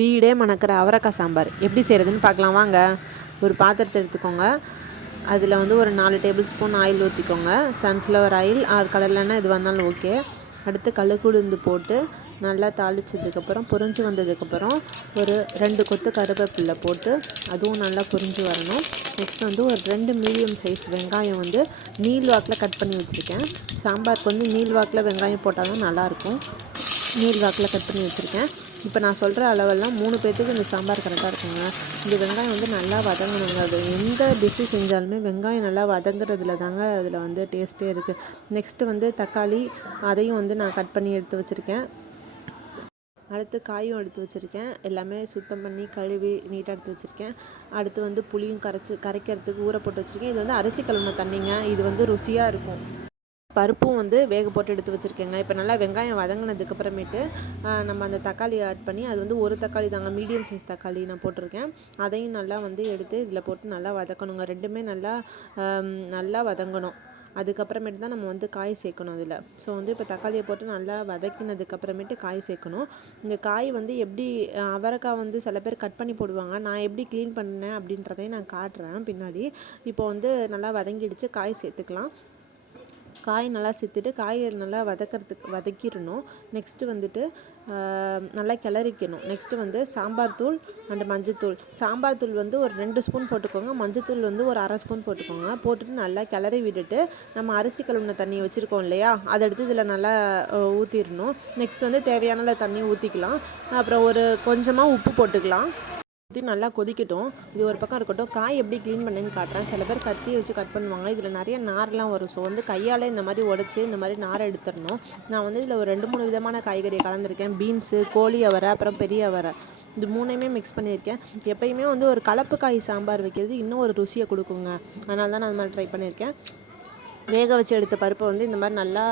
வீடே மணக்கிற அவரைக்காய் சாம்பார் எப்படி செய்கிறதுன்னு பார்க்கலாம் வாங்க. ஒரு பாத்திரத்தை எடுத்துக்கோங்க. அதில் வந்து ஒரு 4 டேபிள் ஸ்பூன் ஆயில் ஊற்றிக்கோங்க. சன்ஃப்ளவர் ஆயில், கடலெண்ணெய் எது வந்தாலும் ஓகே. அடுத்து கல்லுக்குளுந்து போட்டு நல்லா தாளித்ததுக்கப்புறம் பொரிஞ்சு வந்ததுக்கப்புறம் ஒரு 2 கொத்து கருவேப்பிலை போட்டு அதுவும் நல்லா பொரிஞ்சு வரணும். நெக்ஸ்ட் வந்து ஒரு 2 மீடியம் சைஸ் வெங்காயம் வந்து நீள் வாக்கில் கட் பண்ணி வச்சுருக்கேன். சாம்பாருக்கு வந்து நீள் வாக்கில் வெங்காயம் போட்டால் தான் நல்லாயிருக்கும். நீள் வாக்கில் கட் பண்ணி வச்சுருக்கேன். இப்போ நான் சொல்கிற அளவெல்லாம் 3 பேர்த்துக்கு இந்த சாம்பார் கரெக்டாக இருக்குங்க. இந்த வெங்காயம் வந்து நல்லா வதங்கணுங்க. அது எந்த டிஷ்ஷு செஞ்சாலுமே வெங்காயம் நல்லா வதங்குறதுல தாங்க அதில் வந்து டேஸ்ட்டே இருக்குது. நெக்ஸ்ட்டு வந்து தக்காளி, அதையும் வந்து நான் கட் பண்ணி எடுத்து வச்சுருக்கேன். அடுத்து காயும் எடுத்து வச்சுருக்கேன். எல்லாமே சுத்தம் பண்ணி கழுவி நீட்டாக எடுத்து வச்சுருக்கேன். அடுத்து வந்து புளியும் கரைக்கிறதுக்கு ஊற போட்டு வச்சுருக்கேன். இது வந்து அரிசி கழுவின தண்ணிங்க. இது வந்து ருசியாக இருக்கும். பருப்பும் வந்து வேக போட்டு எடுத்து வச்சுருக்கேங்க. இப்போ நல்லா வெங்காயம் வதங்கினதுக்கப்புறமேட்டு நம்ம அந்த தக்காளி ஆட் பண்ணி, அது வந்து ஒரு தக்காளி தாங்க, மீடியம் சைஸ் தக்காளி நான் போட்டிருக்கேன். அதையும் நல்லா வந்து எடுத்து இதில் போட்டு நல்லா வதக்கணுங்க. ரெண்டுமே நல்லா வதங்கணும். அதுக்கப்புறமேட்டு தான் நம்ம வந்து காய் சேர்க்கணும் அதில். ஸோ வந்து இப்போ தக்காளியை போட்டு நல்லா வதக்கினதுக்கப்புறமேட்டு காய் சேர்க்கணும். இந்த காய் வந்து எப்படி அவரைக்காய் வந்து சில பேர் கட் பண்ணி போடுவாங்க. நான் எப்படி க்ளீன் பண்ணேன் அப்படின்றதையும் நான் காட்டுறேன் பின்னாடி. இப்போ வந்து நல்லா வதங்கிடுச்சு, காய் சேர்த்துக்கலாம். காய் நல்லா சேர்த்துட்டு காயை நல்லா வதக்கிடணும். நெக்ஸ்ட்டு வந்துட்டு நல்லா கிளறிக்கணும். நெக்ஸ்ட்டு வந்து சாம்பார் தூள் அண்டு மஞ்சத்தூள். சாம்பார் தூள் வந்து ஒரு 2 ஸ்பூன் போட்டுக்கோங்க. மஞ்சத்தூள் வந்து ஒரு 1/2 ஸ்பூன் போட்டுக்கோங்க. போட்டுட்டு நல்லா கிளறி விட்டுட்டு நம்ம அரிசி கழுவின தண்ணி வச்சுருக்கோம் இல்லையா, அதை எடுத்து இதில் நல்லா ஊற்றிடணும். நெக்ஸ்ட் வந்து தேவையான தண்ணி ஊற்றிக்கலாம். அப்புறம் ஒரு கொஞ்சமாக உப்பு போட்டுக்கலாம். ஊற்றி நல்லா கொதிக்கட்டும். இது ஒரு பக்கம் இருக்கட்டும். காய் எப்படி க்ளீன் பண்ணேன்னு காட்டுறேன். சில பேர் கத்தி வச்சு கட் பண்ணுவாங்க. இதில் நிறைய நார்லாம் வரும். ஸோ வந்து கையால் இந்த மாதிரி உடச்சி இந்த மாதிரி நாரை எடுத்துடணும். நான் வந்து இதில் ஒரு 2-3 விதமான காய்கறியை கலந்துருக்கேன். பீன்ஸு, கோழி அவரை, அப்புறம் பெரிய அவரை, இது 3மே மிக்ஸ் பண்ணியிருக்கேன். எப்பயுமே வந்து ஒரு கலப்பு காய் சாம்பார் வைக்கிறது இன்னும் ஒரு ருசியை கொடுக்குங்க. அதனால தான் நான் அது மாதிரி ட்ரை பண்ணியிருக்கேன். வேக வச்சு எடுத்த பருப்பை வந்து இந்த மாதிரி நல்லா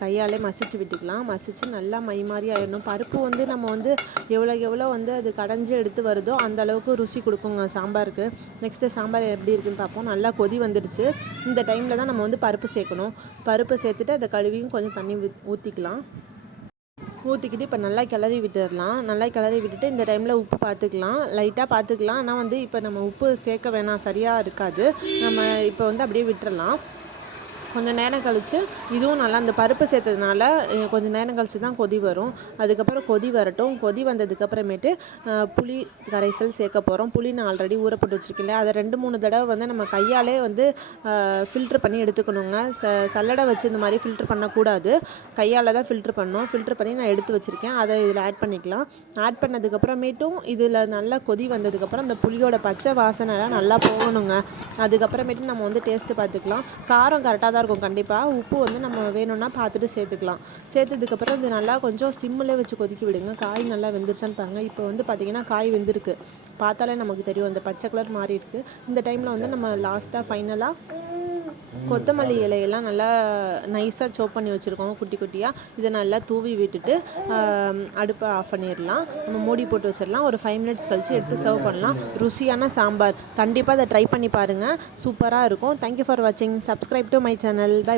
கையாலே மசிச்சு விட்டுக்கலாம். மசித்து நல்லா மை மாதிரி ஆயிடணும். பருப்பு வந்து நம்ம வந்து எவ்வளோ வந்து அது கடைஞ்சி எடுத்து வருதோ அந்த அளவுக்கு ருசி கொடுக்குங்க சாம்பாருக்கு. நெக்ஸ்ட்டு சாம்பார் எப்படி இருக்குன்னு பார்ப்போம். நல்லா கொதி வந்துடுச்சு. இந்த டைமில் தான் நம்ம வந்து பருப்பு சேர்க்கணும். பருப்பு சேர்த்துட்டு அதை கழுவியும் கொஞ்சம் தண்ணி ஊற்றிக்கலாம். ஊற்றிக்கிட்டு இப்போ நல்லா கிளறி விட்டுடலாம். நல்லா கிளறி விட்டுட்டு இந்த டைமில் உப்பு பார்த்துக்கலாம், லைட்டாக பார்த்துக்கலாம். ஆனால் வந்து இப்போ நம்ம உப்பு சேர்க்க வேணாம், சரியாக இருக்காது. நம்ம இப்போ வந்து அப்படியே விட்டுறலாம். கொஞ்சம் நேரம் கழித்து இதுவும் நல்லா அந்த பருப்பு சேர்த்ததுனால கொஞ்சம் நேரம் கழித்து தான் கொதி வரும். அதுக்கப்புறம் கொதி வரட்டும். கொதி வந்ததுக்கப்புறமேட்டு புளி கரைசல் சேர்க்க போகிறோம். புளி நான் ஆல்ரெடி ஊற போட்டு வச்சுருக்கேன். அதை 2-3 தடவை வந்து நம்ம கையாலே வந்து ஃபில்ட்ரு பண்ணி எடுத்துக்கணுங்க. சல்லடை வச்சு இந்த மாதிரி ஃபில்ட்ரு பண்ணக்கூடாது. கையால் தான் ஃபில்ட்ரு பண்ணணும். ஃபில்ட்ரு பண்ணி நான் எடுத்து வச்சுருக்கேன். அதை இதில் ஆட் பண்ணிக்கலாம். ஆட் பண்ணதுக்கப்புறமேட்டும் இதில் நல்லா கொதி வந்ததுக்கப்புறம் அந்த புளியோட பச்சை வாசனைலாம் நல்லா போகணுங்க. அதுக்கப்புறமேட்டு நம்ம வந்து டேஸ்ட்டு பார்த்துக்கலாம். காரம் கரெக்டாக தான் இருக்கும். கண்டிப்பாக உப்பு வந்து நம்ம வேணும்னா பார்த்துட்டு சேர்த்துக்கலாம். சேர்த்ததுக்கப்புறம் இது நல்லா கொஞ்சம் சிம்மில் வச்சு கொதிக்க விடுங்க. காய் நல்லா வெந்துருச்சான்னு பாருங்கள். இப்போ வந்து பார்த்திங்கன்னா காய் வெந்திருக்கு. பார்த்தாலே நமக்கு தெரியும் அந்த பச்சை கலர் மாறி இருக்குது. இந்த டைமில் வந்து நம்ம லாஸ்ட்டாக ஃபைனலாக கொத்தமல்லி இலையெல்லாம் நல்லா நைஸாக சோப் பண்ணி வச்சுருக்கோம் குட்டி குட்டியாக. இதை நல்லா தூவி விட்டுட்டு அடுப்பை ஆஃப் பண்ணிடலாம். நம்ம மூடி போட்டு வச்சிடலாம். ஒரு 5 மினிட்ஸ் கழித்து எடுத்து சர்வ் பண்ணலாம். ருசியான சாம்பார். கண்டிப்பாக அதை ட்ரை பண்ணி பாருங்கள். சூப்பராக இருக்கும். தேங்க்யூ ஃபார் வாட்சிங். Subscribe to my channel. By.